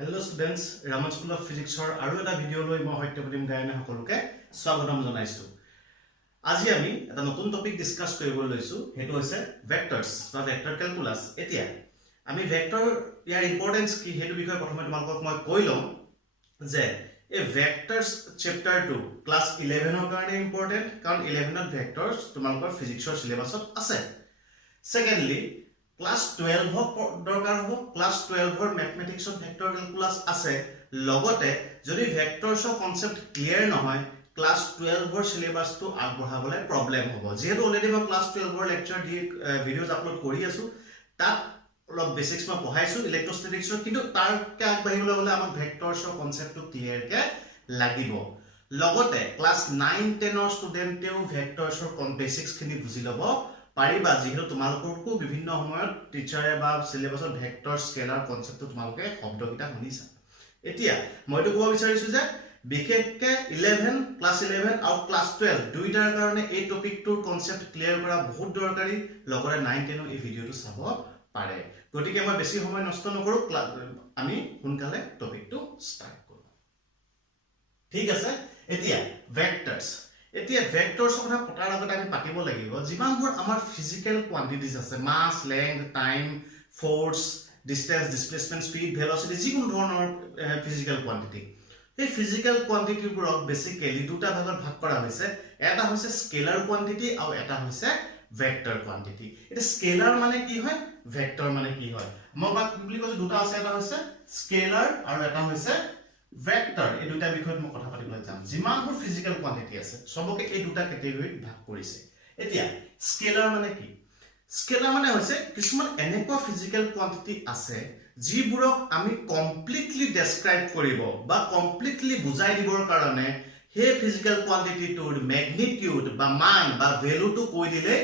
Hello students, Raman School of Physics or aru eta video loi moi Satyapratim Gayane সকলোকে স্বাগতম জনাইছো। আজি আমি এটা নতুন টপিক ডিসকাস কৰিব লৈছো, হেতু হৈছে ভেক্টৰস বা ভেক্টৰ ক্যালকুলাস। এতিয়া আমি ভেক্টৰ ইয়াৰ ইম্পৰ্টেন্স কি হেতু বিষয়ে প্ৰথমে তোমালোকক মই কৈ লম যে এই ভেক্টৰস চ্যাপ্টাৰ 2 ক্লাস 11 ৰ কাৰণে ইম্পৰ্টেন্ট, কাৰণ 11 ত ভেক্টৰস তোমালোকৰ ফিজিক্সৰ সিলেবাসত আছে। সেকেন্ডলি ক্লাস 12 দৰকাৰ হ'ব, ক্লাস 12 ম্যাথমেটিক্সত ভেক্টৰ ক্যালকুলাস আছে। লগতে যদি ভেক্টৰছৰ কনসেপ্ট ক্লিয়াৰ নহয়, ক্লাস 12 সিলেবাসটো আগবঢ়াবলৈ প্ৰবলেম হ'ব। যেহেতু অলৰেডি মই ক্লাস 12 লেকচাৰ দি ভিডিওজ আপলোড কৰি আছো, তাত অলপ বেসিক্স মই পঢ়াইছো ইলেক্ট্ৰোস্ট্যাটিক্সৰ, কিন্তু তাৰকে আগবাঢ়িবলৈ হ'লে আমাক ভেক্টৰছৰ কনসেপ্টটো ক্লিয়াৰকে লাগিব। লগতে ক্লাস 9-10 ৰ ষ্টুডেণ্টেও ভেক্টৰছৰ বেসিক্স খিনি বুজি ল'ব পাৰিবা, যেহেতু তোমালোককো বিভিন্ন সময়ত টিচাৰে বা সিলেবাসত ভেক্টৰ স্কেলাৰ কনসেপ্টটো তোমালোকে শব্দকিটা শুনিছা। এতিয়া মইতো ক'ব বিচাৰিছো যে বিশেষকৈ 11 ক্লাস 11 আৰু ক্লাস 12 দুইটাৰ কাৰণে এই টপিকটোৰ কনসেপ্ট ক্লিয়াৰ কৰা বহুত দৰকাৰী। লগতে 9-10 এই ভিডিওটো চাব পাৰে। গতিকে মই বেছি সময় নষ্ট নকৰো, আমি সোনকালে টপিকটো ষ্টাৰ্ট কৰো। ঠিক আছে, এতিয়া ভেক্টৰস। এতিয়া ভেক্টৰছৰ কথা পতাৰ আগতে আমি পাতিব লাগিব যিমানবোৰ আমাৰ ফিজিক্যাল কোয়ান্টিটিজ আছে, mass, length, time, force, distance, displacement, speed, velocity, যিকোনো ধৰণৰ ফিজিক্যাল কোয়ান্টিটি। এই ফিজিক্যাল কোয়ান্টিটিবোৰক বেসিক্যালি দুটা ভাগত ভাগ কৰা হৈছে। এটা হৈছে স্কেলাৰ কোয়ান্টিটি আৰু এটা হৈছে ভেক্টৰ কোয়ান্টিটি। এটা স্কেলাৰ মানে কি হয়, ভেক্টৰ মানে কি হয়, মই বাক বুলি কৈছো দুটা আছে, এটা হৈছে স্কেলাৰ আৰু এটা হৈছে ভেক্টৰ। এই দুটা বিষয়ত মই কথা পাতিবলৈ যাম। যিমানবোৰ ফিজিক্যাল কোয়ান্টিটি আছে সবকে এই দুটা ক্যাটেগৰীত ভাগ কৰিছে। এতিয়া স্কেলাৰ মানে কি? স্কেলাৰ মানে হৈছে কিছুমান এনেকুৱা ফিজিক্যাল কোয়ান্টিটি আছে যিবোৰক আমি কমপ্লিটলি ডেসক্ৰাইব কৰিব বা কমপ্লিটলি বুজাই দিবৰ কাৰণে সেই ফিজিক্যাল কোয়ান্টিটিটোৰ ম্যাগনিটিউড বা মান বা ভ্যালুটো কৈ দিলে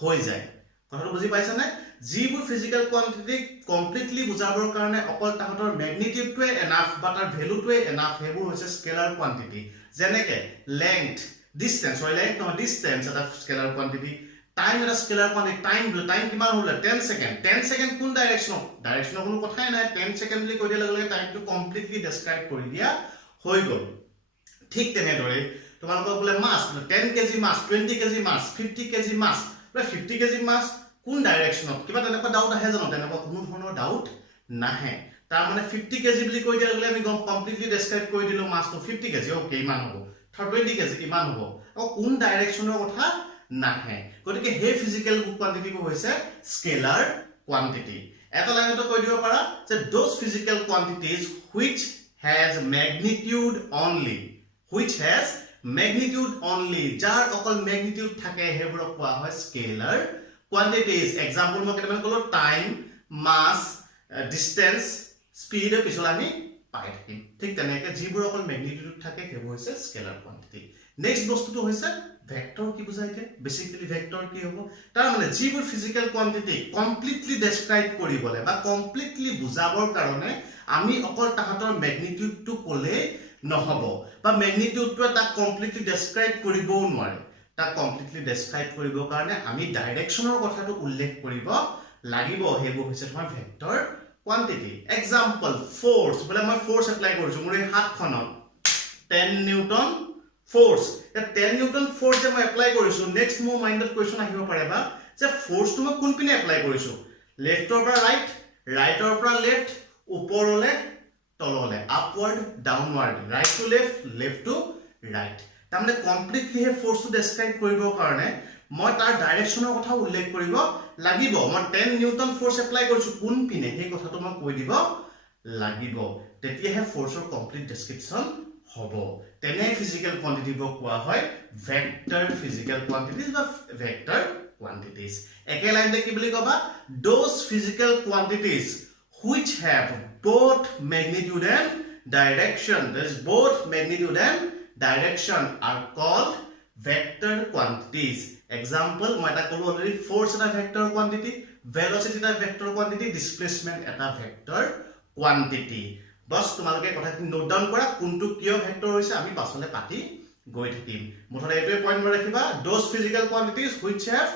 হৈ যায়। কথাটো বুজি পাইছা নে? যিবোৰ ফিজিক্যাল কোয়ান্টিটি কমপ্লিটলি বুজাবৰ কাৰণে অকল তাহতৰ ম্যাগনিটিউডটোৱে এনাফ বা তাৰ ভ্যালুটোৱে এনাফ, সেইবোৰ হৈছে স্কেলাৰ কোয়ান্টিটি। যেনেকে লেংথ, ডিসটেন্স, হয় লেংথ নহয় ডিসটেন্স এটা স্কেলাৰ কোয়ান্টিটি। টাইম এটা স্কেলাৰ কোয়ান্টিটি। টাইম কিমান হ'লে 10 সেকেন্ড। 10 সেকেন্ড কোন ডাইৰেকশনৰ কোনো কথাই নাই। 10 সেকেন্ড বুলি কৈ দিলে লগে টাইমটো কমপ্লিটলি ডেসক্ৰাইব কৰি দিয়া হৈ গ'ল। ঠিক তেনেদৰে তোমালোকৰ বোলে মাছ, 10 কেজি মাছ, 20 কেজি মাছ, 50 কেজি মাছ, 50 কেজি মাছ কোন ডাইৰেকশনত, কিবা তেনেকুৱা ডাউট আহে জানো? তেনেকুৱা কোনো ধৰণৰ ডাউট নাহে। তাৰ মানে 50 কেজি বুলি কৈ দিলে আমি কমপ্লিটলি ডেসক্ৰাইব কৰি দিলো মাছটো 50 কেজি, ওকে ইমান হ'ব। 20 কেজি ইমান হ'ব, আৰু কোন ডাইৰেকশনৰ কথা নাহে। গতিকে সেই ফিজিক্যাল কোয়ান্টিটিবোৰ হৈছে স্কেলাৰ কোয়ান্টিটি। এটা লাইনতে কৈ দিব পাৰা যে those physical quantities which has magnitude only, which has magnitude only, যাৰ অকল ম্যাগনিটিউড থাকে হেবোৰক কোৱা হয় স্কেলাৰ quantities. Example মই কেইটামান ক'লো, টাইম, মাস, ডিসটেন্স, স্পিড পিছলৈ আমি পাই থাকিম। ঠিক তেনেকৈ যিবোৰ অকল ম্যাগনিটিউড থাকে সেইবোৰ হৈছে স্কেলাৰ কোয়ান্টিটি। নেক্সট বস্তুটো হৈছে ভেক্টৰ। কি বুজাই দিয়ে? বেসিক্যালি ভেক্টৰ কি হ'ব? তাৰ মানে যিবোৰ ফিজিক্যাল কোয়ান্টিটি কমপ্লিটলি ডেসক্ৰাইব কৰিবলৈ বা কমপ্লিটলি বুজাবৰ কাৰণে আমি অকল তাহাতৰ ম্যাগনিটিউডটো ক'লে নহব, বা ম্যাগনিটিউডটোৱে তাক কমপ্লিটলি ডেসক্ৰাইব কৰিবও নোৱাৰে। তাক কমপ্লিটলি ডেসক্ৰাইব কৰিবৰ কাৰণে আমি ডাইৰেকশনৰ কথাটো উল্লেখ কৰিব লাগিব। সেইবোৰ হৈছে তোমাৰ ভেক্টৰ কোয়ান্টিটি। এক্সাম্পল ফোৰ্স, বোলে মই ফোৰ্স এপ্লাই কৰিছো মোৰ এই হাতখনত 10 নিউটন ফোৰ্স। এটা 10 নিউটন ফোৰ্স যে মই এপ্লাই কৰিছো, নেক্সট মোৰ মাইন্ডত কোৱেশ্চন আহিব পাৰে বা যে ফোৰ্সটো মই কোন পিনে এপ্লাই কৰিছো, লেফটৰ পৰা ৰাইট, ৰাইটৰ পৰা লেফট, ওপৰলে তললে, upward downward, right to left, left to right. তাৰমানে কমপ্লিটলি হে ফোৰ্সটো ডেসক্ৰাইব কৰিবৰ কাৰণে মই তাৰ ডাইৰেকশনৰ কথা উল্লেখ কৰিব লাগিব। মই 10 নিউটন ফোৰ্স এপ্লাই কৰিছো কোন পিনে সেই কথাটো মই কৈ দিব লাগিব, তেতিয়াহে ফোৰ্সৰ কমপ্লিট ডেসক্ৰিপচন হ'ব। তেনে ফিজিক্যাল কোয়ান্টিটিবোৰ কোৱা হয় ভেক্টৰ ফিজিক্যাল কোয়ান্টিটিজ বা ভেক্টৰ কোয়ান্টিটিজ। একে লাইনতে কি বুলি কবা, those physical quantities which have both magnitude and direction, that is both magnitude and direction are called vector quantities. Example মই এটা ক'লো অলৰেডি, ফোৰ্স এটা ভেক্টৰ কোয়ান্টিটি, ভেলোসিটি এটা ভেক্টৰ কোয়ান্টিটি, ডিসপ্লেসমেন্ট এটা ভেক্টৰ কোয়ান্টিটি। বস তোমালোকে কথাখিনি নোট ডাউন কৰা, কোনটো কিয় ভেক্টৰ হৈছে আমি পাছলে পাতি গৈ থাকিম। মুঠতে এইটোৱে পইণ্ট ৰাখিবা, those physical quantities which have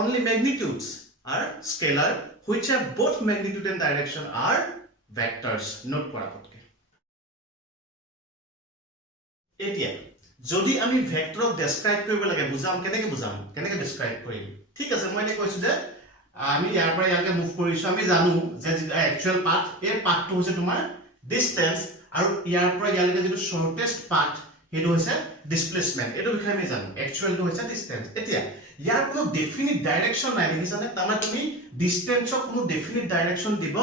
only magnitudes are scalar, which have both magnitude and direction are vectors. Note কৰা পটকে। এতিয়া যদি আমি ভেক্টৰক ডেসক্ৰাইব কৰিব লাগে বুজাম কেনেকে ডেসক্ৰাইব কৰিম ঠিক আছে মই এনে কৈছো যে আমি ইয়াৰ পৰা ইয়াকে মুভ কৰিছো আমি জানো যে একচুয়াল পাথ এই পাথটো হৈছে তোমাৰ ডিসটেন্স আৰু ইয়াৰ পৰা ইয়ালৈকে যেটো শৰ্টেষ্ট পাথ হেতু হৈছে ডিসপ্লেসমেন্ট এটো বিষয়ে আমি জানো একচুয়ালটো হৈছে ডিসটেন্স এতিয়া ইয়াৰ কোনো ডেফিনিট ডাইৰেকশন নাই দেখিছানে তামা তুমি ডিসটেন্সক কোনো ডেফিনিট ডাইৰেকশন দিব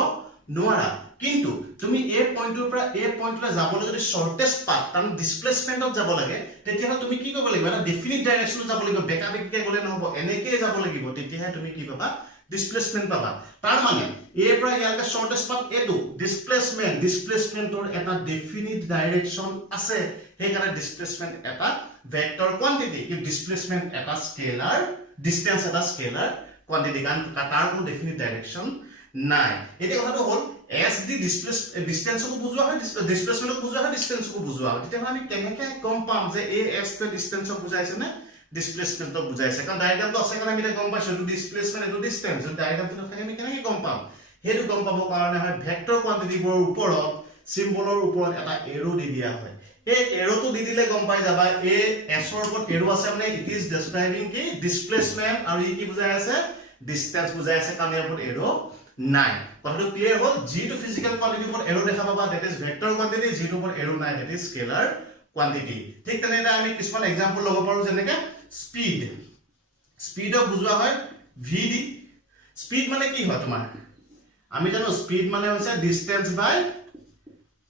নোৱাৰা কিন্তু তুমি এই পইণ্টৰ পৰা এই পইণ্টলৈ যাবলৈ যদি শৰ্টেষ্ট পাথ মানে ডিসপ্লেসমেন্টত যাব লাগে তেতিয়া তুমি কি কৰিব লাগিব এটা ডেফিনিট ডাইৰেকশনত যাব লাগিব বেকা বেকিকে গলে নহব এনেকৈ যাব লাগিব তেতিয়া তুমি কি পাবা ডিসপ্লেসমেন্ট পাবা তাৰ মানে এ পৰা ইয়ালৈকে শৰ্টেষ্ট পাথ এটো ডিসপ্লেসমেন্টৰ এটা ডেফিনিট ডাইৰেকশন আছে সেইকাৰণে ডিসপ্লেসমেন্ট এটা ভেক্টৰ কোয়ান্টিটি কি ডিসপ্লেসমেন্ট এটা স্কেলাৰ ডিসটেন্স এটা স্কেলাৰ কোয়ান্টিটি কাৰণ তাৰ কোনো ডেফিনিট ডাইৰেকশন নাই এতিয়া কথাটো হল এস দি ডিসটেন্সকো বুজোৱা হয় ডিসপ্লেসমেন্টক বুজোৱা হয় ডিসটেন্সকো বুজোৱা হয় তেতিয়া আমি কেনেকৈ গম পাম যে এই এস টো ডিসটেন্সক বুজাইছে নে ডিসপ্লেসমেন্টক বুজাইছে কাৰণ ডায়াগ্ৰামটো আছে কাৰণ আমি এটা গম পাইছো এটো ডিসপ্লেসমেন্ট এটো ডিসটেন্স যদি ডায়াগ্ৰামটো নাথাকে আমি কেনেকৈ গম পাম হেতু গম পাবৰ কাৰণে হয় ভেক্টৰ কোয়ান্টিটিবোৰৰ ওপৰত সিম্বলৰ ওপৰত এটা এৰো দি দিয়া হয় এই এৰোটো দি দিলে গম পাই যাবা এই এছৰ ওপৰত এৰো আছে মানে ইট ইজ ডেসক্ৰাইবিং কি ডিসপ্লেসমেন্ট আৰু ই কি বুজাই আছে ডিসটেন্স বুজাই আছে কাৰণ ইয়াৰ ওপৰত এৰো নাই কথাটো ক্লিয়াৰ হল যেটো ফিজিক্যাল কোয়ান্টিটিৰ ওপৰত এৰো দেখা পাবা দ্যাট ইজ ভেক্টৰ কোয়ান্টিটি যেটো ওপৰত এৰো নাই দ্যাট ইজ স্কেলাৰ কোয়ান্টিটি ঠিক তেনেদৰে আমি কিছুমান এক্সাম্পল ল'ব পাৰো যেনেকৈ স্পীডক বুজোৱা হয় ভি দি স্পীড মানে কি হয় তোমাৰ আমি জানো স্পীড মানে হৈছে ডিসটেন্স বাই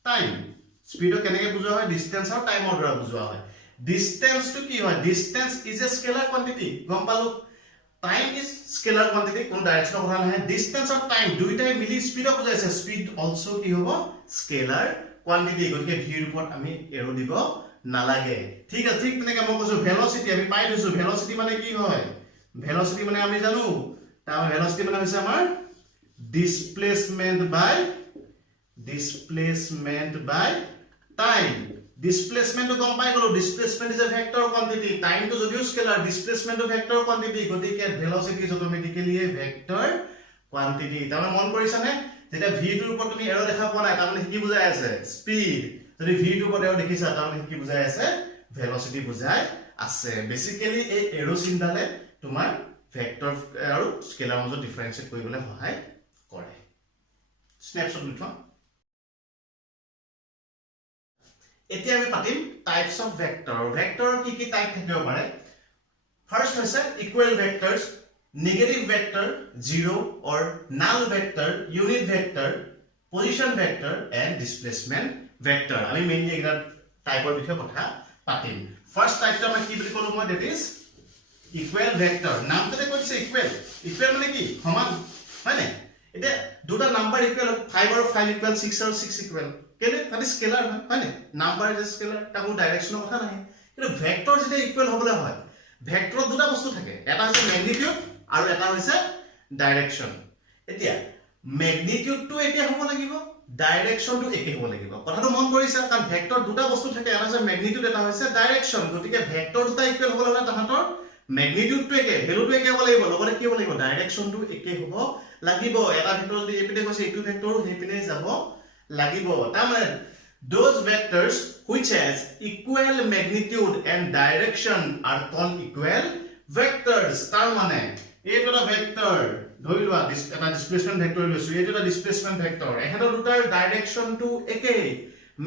টাইম স্পীডক কেনেকৈ বুজোৱা হয় ডিসটেন্স আৰু টাইমৰ দ্বাৰা বুজোৱা হয় ডিসটেন্স টু কি হয় distance is a scalar quantity গম পালো টাইম ইজ স্কেলাৰ কোয়ান্টিটি কোন ডাইৰেকশনৰ কথা নহয় ডিসটেন্স আৰু টাইম দুইটাই মিলি স্পীডক বুজাইছে স্পীড অলসো কি হ'ব স্কেলাৰ কোয়ান্টিটি গতিকে ভিৰ ওপৰত আমি এৰো দিব নালাগে ঠিক আছে ঠিক তেনেকৈ মই কৈছো ভেলোসিটি আমি পাই দিছো ভেলোসিটি মানে কি হয় ভেলোসিটি মানে আমি জানো তাৰ ভেলোসিটি মানে হৈছে আমাৰ ডিসপ্লেসমেন্ট বাই টাইম ডিসপ্লেসমেন্ট গম পাই গলো displacement is a vector quantity time তো যদিও স্কেলাৰ ডিসপ্লেসমেন্ট ভেক্টৰ কোয়ান্টিটি গতিকে velocity is automatically A vector quantity তাৰমানে মন কৰিছানে যেতিয়া ভি টোৰ ওপৰত তুমি এৰো দেখা পোৱা নাই তাৰমানে কি বুজাই আছে স্পীড যদি ভি টোৰ ওপৰত এৰো দেখিছা তাৰমানে কি বুজাই আছে ভেলোসিটি বুজাই আছে বেসিক্যালি এই এৰো চিন্তালে তোমাৰ ভেক্টৰ আৰু স্কেলাৰ মাজত ডিফাৰেন্সিয়েট কৰিবলৈ সহায় কৰে স্ন্যাপশ্বট লিখা এতিয়া আমি পাতিম টাইপস অফ ভেক্টৰ ভেক্টৰ কি টাইপ থাকিব পাৰে ফাৰ্স্ট হৈছে equal ভেক্টৰস negative vector 0 or null vector unit vector position vector and displacement vector আমি মেইনলি এটা টাইপৰ বিষয়ে কথা পাতিম ফাৰ্স্ট টাইপটো আমি কি বুলি কলো মই that is equal vector নামতে কৈছে equal মানে কি সমান হয় না এটা দুটা নাম্বাৰ ইকুৱেল 5 আৰু 5 ইকুৱেল 6 আৰু 6 ইকুৱেল কেনে তাতে স্কেলাৰ হয় না নাম্বাৰ ইজ স্কেলাৰ তাকো ডাইৰেকশনৰ কথা নাই কিন্তু ভেক্টৰ যেটা ইকুৱেল হ'বলৈ হয় ভেক্টৰত দুটা বস্তু থাকে এটা হৈছে ম্যাগনিটিউড আৰু এটা হৈছে ডাইৰেকশন এতিয়া ম্যাগনিটিউডটো একে হ'ব লাগিব ডাইৰেকশনটো একে হ'ব লাগিব কথাটো মন কৰিছা কাৰণ ভেক্টৰ দুটা বস্তু থাকে এটা হৈছে ম্যাগনিটিউড এটা হৈছে ডাইৰেকশন গতিকে ভেক্টৰ দুটা ইকুৱেল হ'ব লাগে তাহাঁতৰ ম্যাগনিটিউডটো একে ভ্যালুটো একে হ'ব লাগিব লগতে কি হ'ব লাগিব ডাইৰেকশনটো একে হ'ব লাগিব এটা ভেক্টৰ যদি এপিনে গৈছে ইটো ভেক্টৰো হেপিনে যাব লাগিব তাৰমানে those vectors which has equal magnitude and direction are called equal vectors তাৰ মানে এইটো এটা ভেক্টৰ ধৰি লোৱা এটা ডিসপ্লেসমেন্ট ভেক্টৰ লৈছো এইটো এটা ডিসপ্লেসমেন্ট ভেক্টৰ এহেতৰ দুটাৰ ডাইৰেকশনটো একে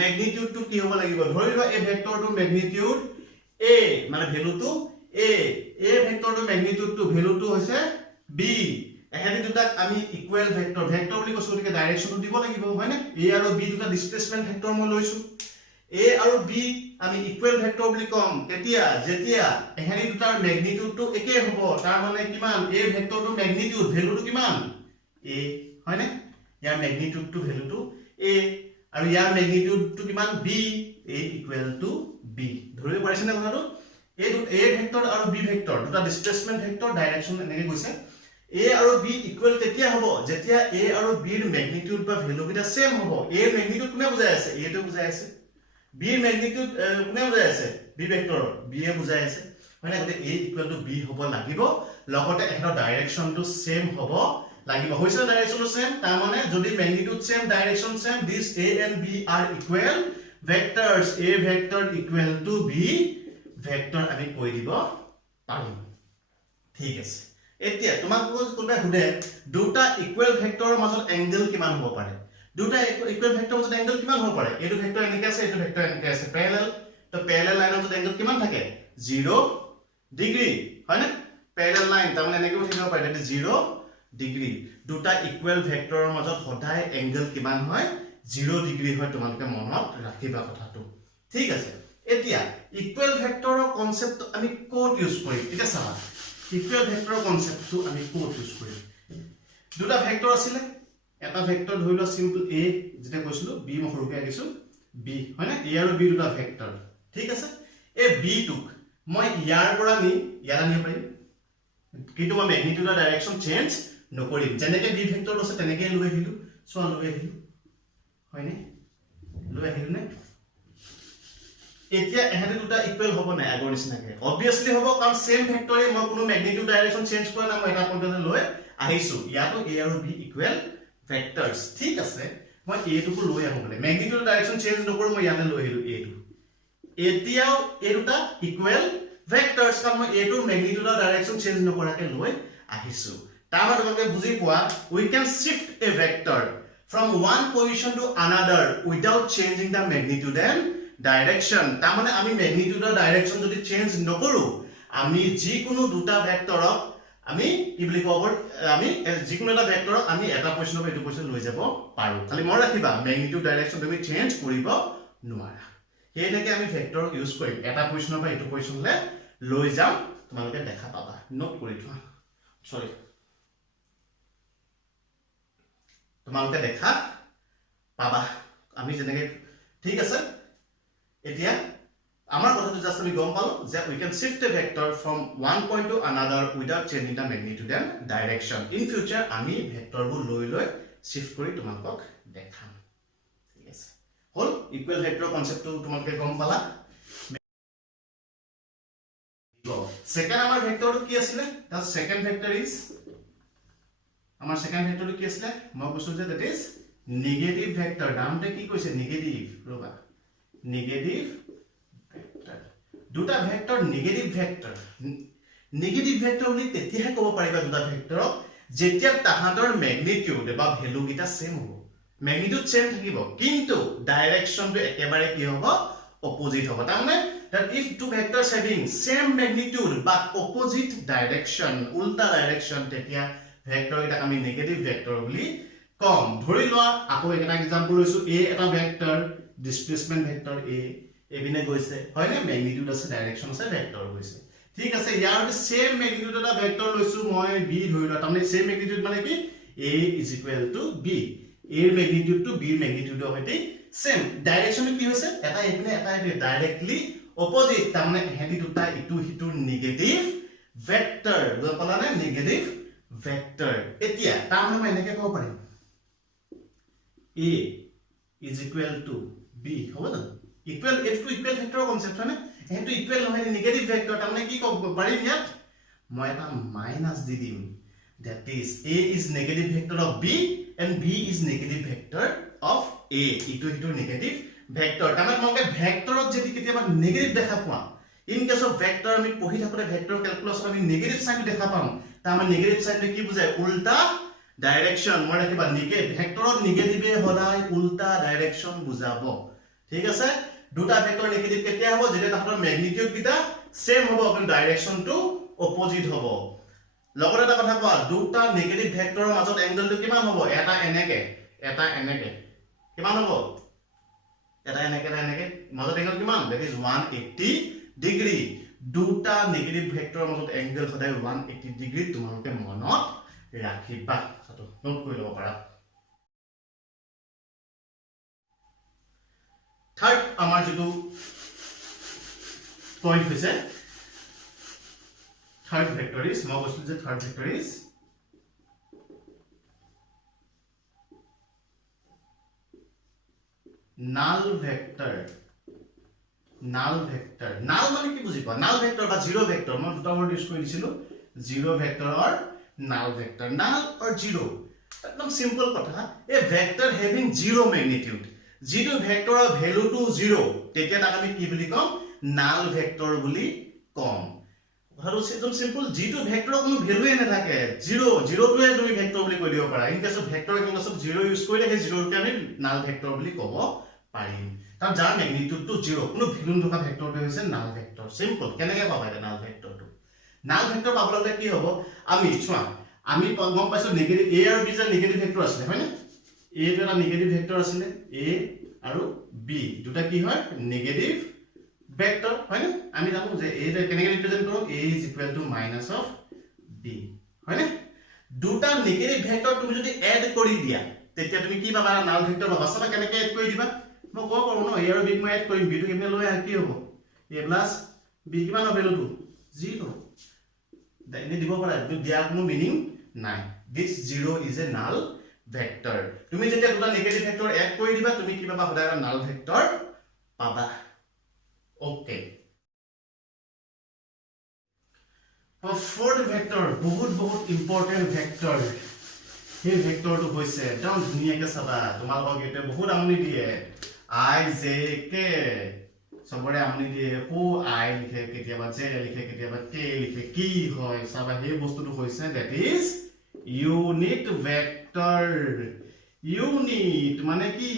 ম্যাগনিটিউডটো কি হ'ব লাগিব ধৰি লোৱা এই ভেক্টৰটো ম্যাগনিটিউড a মানে ভ্যালুটো a ভেক্টৰটো ম্যাগনিটিউডটো ভ্যালুটো হৈছে b এহেতি দুটাক আমি ইকুৱেল ভেক্টৰ বুলি কৈছো গতিকে ডাইৰেকশনটো দিব লাগিব হয় না a আৰু b দুটা ডিসপ্লেসমেন্ট ভেক্টৰ মই লৈছো a আৰু b আমি ইকুৱেল ভেক্টৰ বুলি কম যেতিয়া এহেতি দুটাৰ ম্যাগনিটিউডটো একে হ'ব তাৰ মানে কিমান a ভেক্টৰটো ম্যাগনিটিউড ভ্যালুটো কিমান a হয় না ইয়াৰ ম্যাগনিটিউডটো ভ্যালুটো a আৰু ইয়াৰ ম্যাগনিটিউডটো কিমান b a equal to b ধৰিব পাৰিছে না কথাটো a ভেক্টৰ আৰু b ভেক্টৰ দুটা ডিসপ্লেসমেন্ট ভেক্টৰ ডাইৰেকশন এনেকৈ গৈছে a আৰু b ইকুৱেল তেতিয়া হ'ব যেতিয়া a আৰু b ৰ ম্যাগনিটিউড বা ভ্যালু কিটা সেম হ'ব a ৰ ম্যাগনিটিউড কোনে বুজাই আছে a টো বুজাই আছে b ৰ ম্যাগনিটিউড কোনে বুজাই আছে b ভেক্টৰ b এ বুজাই আছে মানে গতে a ইকুৱেল টু b হ'ব লাগিব লগতে এটাৰ ডাইৰেকশনটো সেম হ'ব লাগিব হৈছে ডাইৰেকশনটো সেম তাৰ মানে যদি magnitude same direction same this a and b are equal vectors a vector equal to b vector আমি কৈ দিব পাৰিম ঠিক আছে এতিয়া তোমাক কোনবাই সুধে দুটা ইকুৱেল ভেক্টৰৰ মাজত এংগল কিমান হ'ব পাৰে দুটা ইকুৱেল ভেক্টৰৰ মাজত এংগল কিমান হ'ব পাৰে এইটো ভেক্টৰ এনেকৈ আছে এইটো ভেক্টৰ এনেকৈ আছে প্যাৰেলাল তো প্যাৰেলাল লাইনৰ মাজত এংগল কিমান থাকে 0 ডিগ্ৰী হয় না প্যাৰেলাল লাইন তাৰমানে এনেকৈ উঠিব পাৰে এটা 0 ডিগ্ৰী দুটা ইকুৱেল ভেক্টৰৰ মাজত সদায় এংগল কিমান হয় 0 ডিগ্ৰী হয় তোমালোকে মনত ৰাখিবা কথাটো ঠিক আছে এতিয়া ইকুৱেল ভেক্টৰৰ কনসেপ্ট আমি কোড ইউজ কৰিম এটা চাবা ইকুৱেল ভেক্টৰৰ কনসেপ্টটো আমি কোড ইউজ কৰিম দুটা ভেক্টৰ আছিল এটা ভেক্টৰ ধৰি লোৱা সিম্পল a যেটা কৈছিলো b মই সৰুকৈ আকিছো b হয় না a আৰু b দুটা ভেক্টৰ ঠিক আছে এই b টুক মই ইয়াৰ পৰা নি ইয়াৰ আনিব পাৰিম কিন্তু মই ম্যাগনিটিউডৰ ডাইৰেকশন চেঞ্জ নকৰিম যেনেকৈ b ভেক্টৰ আছে তেনেকৈ লৈ আহিলো সো লৈ আহিলো হয় নে লৈ আহিলো নে এতিয়া এহেতে দুটা ইকুৱেল হ'ব নাই আগৰ নিচিনাকৈ অবভিয়াসলি হ'ব কাৰণ সেম ভেক্টৰে মই কোনো ম্যাগনিটিউড ডাইৰেকশন চেঞ্জ কৰা না মই এটা পইণ্টতে লৈ আহিছো ইয়াতো a আৰু b ইকুৱেল ভেক্টৰস ঠিক আছে মই a টুকু লৈ আহো বলে ম্যাগনিটিউড ডাইৰেকশন চেঞ্জ নকৰো মই ইয়াতে লৈ আহিলো a টু এতিয়াও এই দুটা ইকুৱেল ভেক্টৰস কাৰণ মই a টুৰ ম্যাগনিটিউডৰ ডাইৰেকশন চেঞ্জ নকৰাকৈ লৈ আহিছো তাৰ মানে তোমালোকে বুজি পোৱা we can shift a vector from one position to another without changing the magnitude and direction তাৰ মানে আমি ম্যাগনিটিউডৰ ডাইৰেকশন যদি চেঞ্জ নকৰো আমি যিকোনো দুটা ভেক্টৰক আমি কি বুলি কব আমি যিকোনো এটা ভেক্টৰক আমি এটা পজিশনৰ পৰা এইটো পজিশন লৈ যাব পাৰো খালি মন ৰাখিবা ম্যাগনিটিউড ডাইৰেকশন তুমি চেঞ্জ কৰিব নোৱাৰা হেনেকে আমি ভেক্টৰ ইউজ কৰিম এটা পজিশনৰ পৰা এইটো পজিশনলৈ লৈ যাম তোমালোকে দেখা পাবা নোট কৰি থোৱা সৰি তোমালোকে দেখা পাবা আমি যেনেকৈ ঠিক আছে এতিয়া আমাৰ কথাটো জাস্ট আমি গম পালো যে we can shift a vector from one point to another without changing the magnitude and direction in future আমি ভেক্টৰবোৰ লৈ লৈ শিফট কৰি তোমালোকক দেখাম ঠিক আছে হল ইকুৱেল ভেক্টৰ কনসেপ্টটো তোমালোকে গম পালা সেকেন্ড আমাৰ ভেক্টৰটো কি আছিল দা সেকেন্ড ভেক্টৰ ইজ আমাৰ সেকেন্ড ভেক্টৰটো কি আছিল মই কৈছো যে that is নেগেটিভ ভেক্টৰ নামতে কি কৈছে নেগেটিভ ৰবা নেগেটিভ ভেক্টৰ দুটা ভেক্টৰ নেগেটিভ ভেক্টৰ বুলি তেতিয়াহে ক'ব পাৰিবা দুটা ভেক্টৰক যেতিয়া তাহাঁতৰ ম্যাগনিটিউড বা ভ্যালু গিটা সেম হ'ব ম্যাগনিটিউড সেম থাকিব কিন্তু ডাইৰেকশনটো একেবাৰে কি হ'ব অপোজিট হ'ব তাৰমানে that if two vectors having same magnitude but opposite direction উল্টা ডাইৰেকশন তেতিয়া ভেক্টৰ এটা আমি নেগেটিভ ভেক্টৰ বুলি কম ধৰি লোৱা আকৌ এটা एग्जांपल লৈছো a এটা ভেক্টৰ ডিসপ্লেসমেন্ট ভেক্টৰ a এবিনে গৈছে হয় না ম্যাগনিটিউড আছে ডাইৰেকশন আছে ভেক্টৰ গৈছে ঠিক আছে ইয়াৰ সেম ম্যাগনিটিউড এটা ভেক্টৰ লৈছো মই b ধৰি লোৱা তাৰমানে সেম ম্যাগনিটিউড মানে কি a = b a ৰ ম্যাগনিটিউড টু b ৰ ম্যাগনিটিউডৰ সৈতে সেম ডাইৰেকশন কি হৈছে এটা এবিনে এটা ডাইৰেক্টলি অপোজিট তাৰমানে হেডি দুটা ইটু হিটুৰ নেগেটিভ ভেক্টৰ বুজি পালা না নেগেটিভ ভেক্টৰ এতিয়া তাৰমানে মই এনেকৈ ক'ব পাৰিম a = b হ'ব না ইকুৱেল এটো ইকুৱেল ভেক্টৰৰ কনসেপ্ট হয় না এটো ইকুৱেল নহয় নেগেটিভ ভেক্টৰ তাৰমানে কি ক'ব পাৰিম ইয়াত মই এটা মাইনাস দি দিম that is a is negative vector of b and b is negative vector of a ইটু হিটুৰ নেগেটিভ ভেক্টৰ তাৰমানে মই ভেক্টৰত যদি কেতিয়াবা নেগেটিভ দেখা পোৱা ইন কেস অফ ভেক্টৰ আমি পঢ়ি থাকোতে ভেক্টৰ ক্যালকুলাসত আমি নেগেটিভ সাইন দেখা পাম তাৰমানে নেগেটিভ সাইনটো কি বুজায় উল্টা ডাইৰেকশন মই ৰাখিবা নেগেটিভ ভেক্টৰত নেগেটিভে সদায় উল্টা ডাইৰেকশন বুজাব ঠিক আছে দুটা ভেক্টৰ নেগেটিভ কেতিয়া হ'ব যেতিয়া তাহাঁতৰ ম্যাগনিটিউড কিটা সেম হ'ব কিন্তু ডাইৰেকশনটো অপোজিট হ'ব লগতে এটা কথা কোৱা দুটা নেগেটিভ ভেক্টৰৰ মাজত এংগলটো কিমান হ'ব এটা এনেকে কিমান হ'ব এটা এনেকে মাজত এংগল কিমান that is 180 ডিগ্ৰী দুটা নেগেটিভ ভেক্টৰৰ মাজত এংগল সদায় 180 ডিগ্ৰী তোমালোকে মনত ৰাখিবা তো নোট কৰি ল'ব পাৰা থাৰ্ড আমাৰ যেটো পইণ্ট হৈছে থাৰ্ড ভেক্টৰ ইজ মই কৈছো যে third vector is null vector নাল মানে কি বুজি পা নাল ভেক্টৰ বা জিৰো ভেক্টৰ মই দুটা ৱৰ্ড ইউজ কৰি দিছিলো জিৰো ভেক্টৰ অৰ নাল ভেক্টৰ নাল অৰ জিৰো একদম সিম্পল কথা এ ভেক্টৰ হেভিং জিৰো ম্যাগনিটিউড যেটো ভেক্টৰৰ ভ্যালুটো 0 তেতিয়া তাক আমি কি বুলি কম নাল ভেক্টৰ বুলি কম কথাটো একদম সিম্পল যেটো ভেক্টৰৰ কোনো ভ্যালুৱে নাথাকে 0 0টোৱে তুমি ভেক্টৰ বুলি কৈ দিব পাৰা in case of vector in case of 0 use কৰিলে সেই 0টোকে আমি নাল ভেক্টৰ বুলি ক'ব পাৰিম তাৰ যাৰ ম্যাগনিটিউডটো 0 কোনো ভ্যালু নথকা ভেক্টৰটো হৈছে নাল ভেক্টৰ সিম্পল কেনেকৈ পাবা এটা নাল ভেক্টৰটো নাল ভেক্টৰ পাবলৈ কি হ'ব আমি চোৱা আমি গম পাইছো নেগেটিভ a আৰু b যে নেগেটিভ ভেক্টৰ আছে হয়নে a টো এটা নেগেটিভ ভেক্টৰ আছে a আৰু b দুটা কি হয় নেগেটিভ ভেক্টৰ হয়নে আমি জানো যে a টো কেনেকৈ ৰিপ্ৰেজেন্ট কৰো a - b হয়নে দুটা নেগেটিভ ভেক্টৰ তুমি যদি এড কৰি দিয়া তেতিয়া তুমি কি পাবা নাল ভেক্টৰ পাবা সব কেনেকৈ এড কৰি দিবা মই কব পাৰো ন a আৰু b মই এড কৰিম b টো কেনে লৈ আ কি হ'ব a + b কিমান হ'ব ভ্যালুটো 0 দাইনে দিব পাৰা কিন্তু দিয়া কোনো মিনিং নাই this 0 is a null vector তুমি যেতিয়া দুটা নেগেটিভ ভেক্টৰ এড কৰি দিবা তুমি কি পাবা সদায় নাল ভেক্টৰ পাবা ওকে fourth vector বহুত ইম্পৰ্টেন্ট ভেক্টৰ এই ভেক্টৰটো হৈছে একদম ধুনীয়াকৈ চাবা তোমালোকক এটা বহুত আমনি দিয়ে i j k সবৰে আমনি দিয়ে কো i লিখে কেতিয়াবা j লিখে কেতিয়াবা k লিখে কি হয় চাবা এই বস্তুটো হৈছে that is unit vector unit মানে কি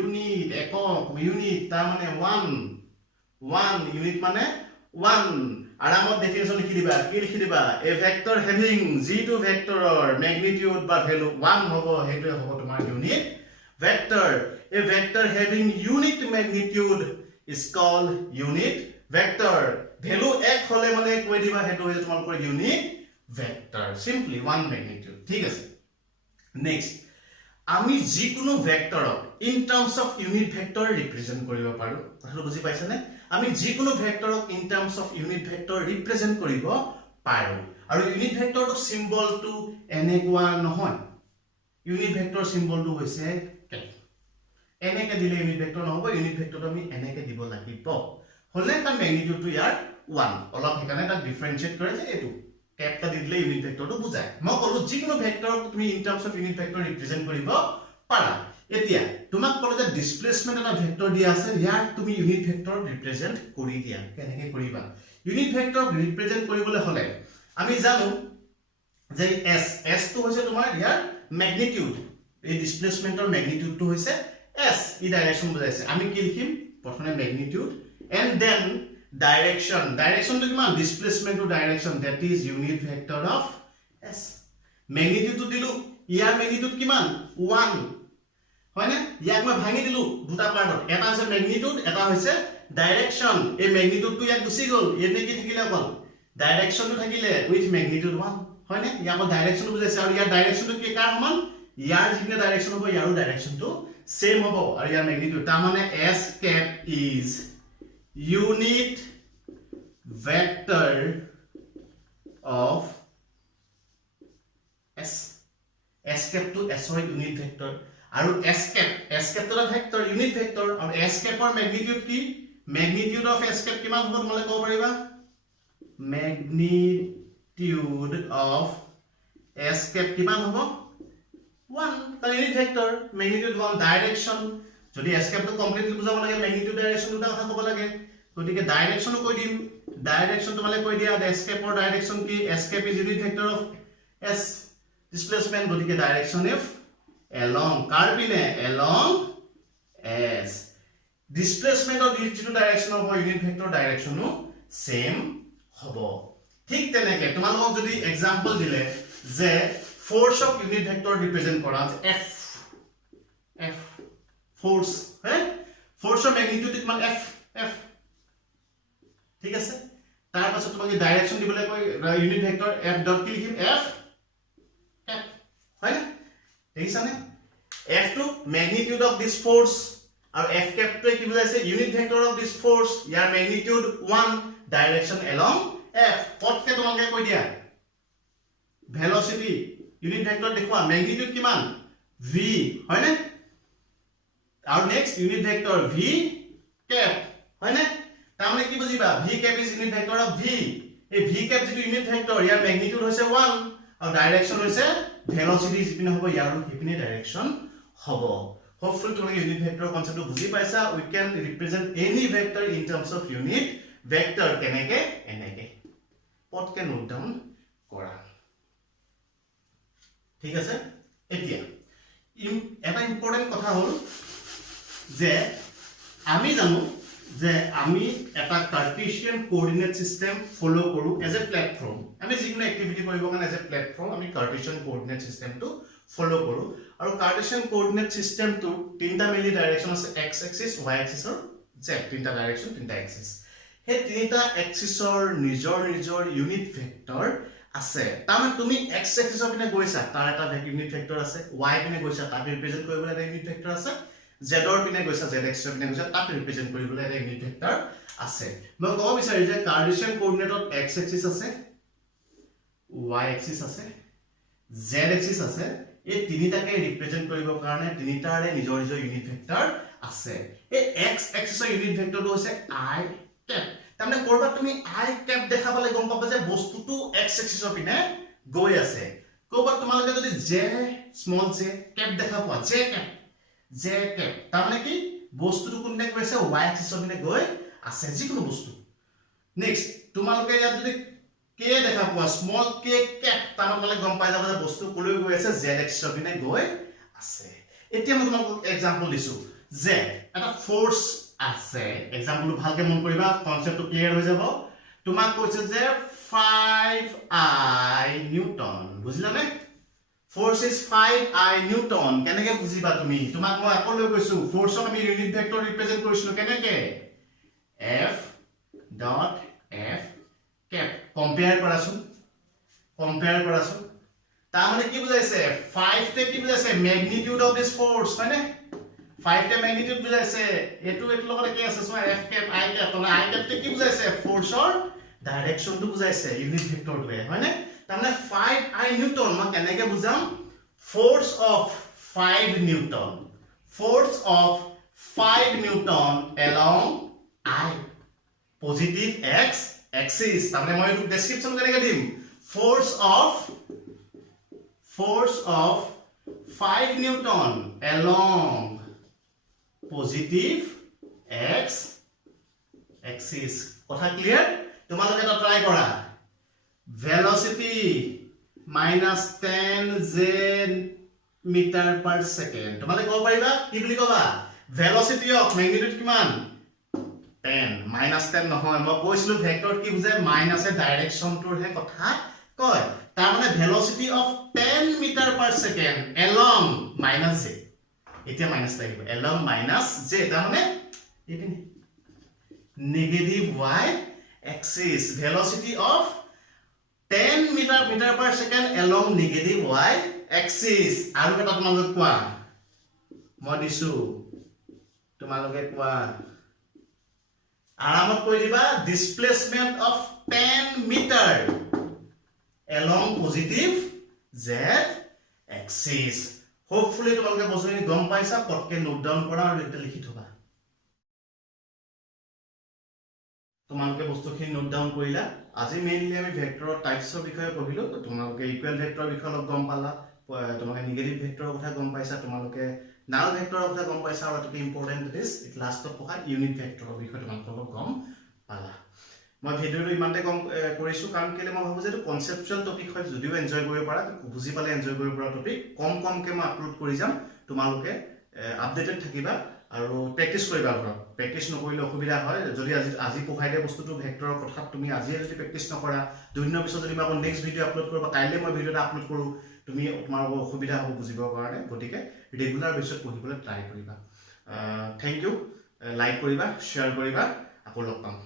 unit একক unit তাৰ মানে 1 unit মানে 1 আৰামত ডেফিনেশন লিখি দিবা কি লিখি দিবা a vector having g2 ভেক্টৰৰ magnitude বা ভ্যালু 1 হ'ব হেতুৱে হ'ব তোমাৰ unit vector a vector having unit magnitude is called unit vector value 1 হলে মানে কৈ দিবা হেতু হৈছে তোমালোকৰ unit vector simply one magnitude ঠিক আছে next আমি যিকোনো ভেক্টৰক in terms of unit vector represent কৰিব পাৰো কথাটো বুজি পাইছানে আমি যিকোনো ভেক্টৰক in terms of unit vector represent কৰিব পাৰো আৰু unit ভেক্টৰটো সিম্বলটো এনেকুৱা নহয় unit vector সিম্বলটো হৈছে এনেকে দিলে unit vector নহব unit vectorটো আমি এনেকে দিব লাগিব হলে তাৰ ম্যাগনিটিউডটো ইয়াৰ 1 অলপ হেকানে এটা ডিফাৰেন্সিয়েট কৰে যে এটো ক্যাপটা দিলে unit vectorটো বুজায় মই কলো যিকোনো ভেক্টৰক তুমি in terms of unit vector represent কৰিব পাৰা এতিয়া তোমাক কলো যে ডিসপ্লেসমেন্ট এটা ভেক্টৰ দিয়া আছে ইয়াক তুমি unit vector represent কৰি দিয়া কেনেকৈ কৰিবা unit vector represent কৰিবলৈ হলে আমি জানো যে s টো হৈছে তোমাৰ ইয়াৰ ম্যাগনিটিউড এই ডিসপ্লেসমেন্টৰ ম্যাগনিটিউডটো হৈছে s ই ডাইৰেকশন বুজাইছে আমি কি লিখিম প্ৰথমে magnitude and then direction to কিমান displacement to direction that is unit vector of s magnitude to Dilu year magnitude কিমান 1 হয়নে ইয়াক মই ভাঙি দিলু দুটা পাৰ্টত এটা আছে magnitude এটা হৈছে direction এই magnitude টো ইয়াক গুছি গল এনে কি থাকিলে অকল direction টো থাকিলে with magnitude 1 হয়নে ইয়াক direction টো বুজাইছে আৰু ইয়াৰ direction টো কি কাৰ সমান ইয়াৰ যিনে direction হ'ব ইয়াৰো direction টো same হ'ব আৰু ইয়াৰ magnitude তাৰ মানে s cap is unit vector of s cap to s or unit vector aru s cap to vector unit vector aru s cap or magnitude ki magnitude of s cap kiman hobo tumale ko pariba magnitude of s cap kiman hobo 1 ta unit vector magnitude 1 direction যদি s cap to completely বুজাব লাগে magnitude direction দুটা কথা কব লাগে গতিকে direction কৈ দিম ডাইৰেকশন তোমালে কৈ দিয়া s cap or direction কি s cap is unit vector of s displacement গতিকে direction if along কাৰ্পিনে along s displacement of যিটো direction of unit vector ডাইৰেকশনো same হ'ব ঠিক তেনেকে তোমালোকক যদি एग्जांपल দিলে যে force of unit vector represent কৰা f force है force of magnitude কিমান f ঠিক আছে তাৰ পাছত তোমাক ডাইৰেকশন দিবলৈ কই ইউনিট ভেক্টৰ f ডট কি লিখিম f হয় না দেখিছানে f two magnitude of this force আৰু f cap টো কি বুজাইছে unit vector of this force year magnitude 1 direction along f পটকে তোমাকে কৈ দিয়া velocity ইউনিট ভেক্টৰ দেখুৱা magnitude কিমান v হয় না আৰু next unit vector v cap হয় না তাহলে কি বুজিবা v cap is unit vector of v এই v cap যেটো ইউনিট ভেক্টৰ ইয়াৰ ম্যাগনিটিউড হৈছে 1 আৰু ডাইৰেকশন হৈছে velocity যিপিনে হ'ব ইয়াৰ হিপিনে ডাইৰেকশন হ'ব Hopefully তোমালোকে ইউনিট ভেক্টৰ কনসেপ্টটো বুজি পাইছা we can represent any vector in terms of unit vector কেনেকে এনেকে পটকে নোট ডাউন কৰা ঠিক আছে এতিয়া এটা ইম্পৰ্টেন্ট কথা হল যে আমি জানো যে আমি এটা কাৰ্টেছিয়ান কোঅৰ্ডিনেট সিস্টেম ফলো কৰো এজ এ প্ল্যাটফৰ্ম আমি যিকোনো এক্টিভিটি কৰিব কাৰণে এজ এ প্ল্যাটফৰ্ম আমি কাৰ্টেছিয়ান কোঅৰ্ডিনেট সিস্টেমটো ফলো কৰো আৰু কাৰ্টেছিয়ান কোঅৰ্ডিনেট সিস্টেমটো তিনটা মেইনলি ডাইৰেকশন আছে x এক্সিস y এক্সিস আৰু z তিনটা ডাইৰেকশন তিনটা এক্সিস হে তিনটা এক্সিসৰ নিজৰ ইউনিট ভেক্টৰ আছে তাৰমানে তুমি x এক্সিসৰ পিনে গৈছা তাৰ এটা ইউনিট ভেক্টৰ আছে y পিনে গৈছা তাক ৰিপ্ৰেজেন্ট কৰিবলৈ এটা ইউনিট ভেক্টৰ আছে z ৰ পিনে গৈছা z এক্সিসৰ পিনে গৈছা তাক ৰিপ্ৰেজেন্ট কৰিবলৈ এটা ইউনিট ভেক্টৰ আছে মই ক'ব বিচাৰি যে কাৰ্টেছিয়ান কোঅৰ্ডিনেটত x এক্সিস আছে y এক্সিস আছে z এক্সিস আছে এই তিনিটাকে ৰিপ্ৰেজেন্ট কৰিবৰ কাৰণে তিনিটাৰে নিজৰ ইউনিট ভেক্টৰ আছে এই x এক্সিসৰ ইউনিট ভেক্টৰটো হৈছে i cap তাৰমানে কৰবা তুমি i cap দেখা পালে গম পাবা যে বস্তুটো x এক্সিসৰ পিনে গৈ আছে কৰবা তোমালোকে যদি j স্মল j cap দেখা পোৱা j cap তাৰমানে কি বস্তুটো কোননে গৈ আছে y এক্সিসৰ পিনে গৈ আছে যিকোনো বস্তু নেক্সট তোমালোকে ইয়াত যদি k দেখা পোৱা স্মল k cap তাৰমানে গম পাই যাবা যে বস্তু কলৈ গৈ আছে z এক্সিসৰ পিনে গৈ আছে এতিয়া মই তোমাক এক্সাম্পল দিছো যে এটা ফোর্স আছে এক্সাম্পলটো ভালকে মন কৰিবা কনসেপ্টটো ক্লিয়াৰ হৈ যাব তোমাক কৈছে যে 5i নিউটন বুজিলানে ফোর্স ইজ 5i নিউটন কেনেকে বুজিবা তুমি তোমাক মই আকৌ লৈ কৈছো ফোর্সক আমি ইউনিট ভেক্টৰ ৰিপ্ৰেজেন্ট কৰিছিলো কেনেকে f dot f cap compare কৰাছো তাৰ মানে কি বুজাইছে 5 তে কি বুজাইছে ম্যাগনিটিউড অফ দিস ফোর্স হয়নে 5 তে ম্যাগনিটিউড বুজাইছে এটো লগত কি আছে so f cap i cap তলে i cap তে কি বুজাইছে ফোৰ্সৰ ডাইৰেকশনটো বুজাইছে ইউনিট ভেক্টৰটোৱে হয়নে তাৰ মানে 5i নিউটন মই কেনেকে বুজাম force of 5 Newton along i positive x axis তাহলে মই এইটো ডেসক্ৰিপচন কেনেকৈ দিম force of 5 newton along positive x axis কথা ক্লিয়াৰ তোমালোকে এটা ট্ৰাই কৰা velocity -10 j meter per second তোমালোকে ক'ব পাৰিবা কি বুলি ক'বা velocity of magnitude কিমান 10 -10 নহয় মই কৈছিলো ভেক্টৰ কি বুজায় মাইনাসে ডাইৰেকশনটোৰ হে কথা কয় তাৰ মানে velocity of 10 metre per second along -j এতিয়া মাইনাস থাকিব along -j তাৰ মানে ইপিনে negative y axis velocity of 10 metre per second along negative y axis আৰু এটা তোমালোকে কোৱা মই দিছো তোমালোকে কোৱা আৰামত কৈ দিবা displacement of 10 metre along positive z axis hopefully তোমালোকে বস্তুখিনি গম পাইছা পটকে নোট ডাউন কৰা আৰু এটা লিখি থবা তোমালোকে বস্তুখিনি নোট ডাউন কৰিলা আজি মেইনলি আমি ভেক্টৰৰ টাইপছৰ বিষয়ে পঢ়িলো তোমালোকে ইকুৱেল ভেক্টৰৰ বিষয়ে অলপ গম পালা তোমালোকে নেগেটিভ ভেক্টৰৰ কথা গম পাইছা তোমালোকে নাল ভেক্টৰৰ কথা গম পাইছা আৰু এটা ইম্পৰ্টেন্ট ইজ ইট লাষ্টত পঢ়া ইউনিট ভেক্টৰৰ বিষয়ে তোমালোকে অলপ গম পালা মই ভিডিওটো ইমানতে কম কৰিছো কাৰণ কেলে মই ভাবো যে এটা কনসেপচুৱেল টপিক হয় যদিও এনজয় কৰিব পাৰা বুজি পালে এনজয় কৰিব পাৰা টপিক কমকে মই আপলোড কৰি যাম তোমালোকে আপডেটেড থাকিবা আৰু প্ৰেক্টিস কৰিবা ঘৰত প্ৰেক্টিস নকৰিলে অসুবিধা হয় যদি আজি পঢ়াই দিয়া বস্তুটো ভেক্টৰৰ কথা তুমি আজি যদি প্ৰেক্টিস নকৰা দুদিনৰ পিছত যদি মই আকৌ নেক্সট ভিডিও আপলোড কৰিব কাইলে মই ভিডিওটা আপলোড কৰো তুমি তোমাৰ অসুবিধা হ'ব বুজিবৰ কাৰণে গতিকে ৰেগুলাৰ বেছত পঢ়িবলৈ ট্ৰাই কৰিবা থ্যাংক ইউ লাইক কৰিবা শেয়াৰ কৰিবা আকৌ লগ পাম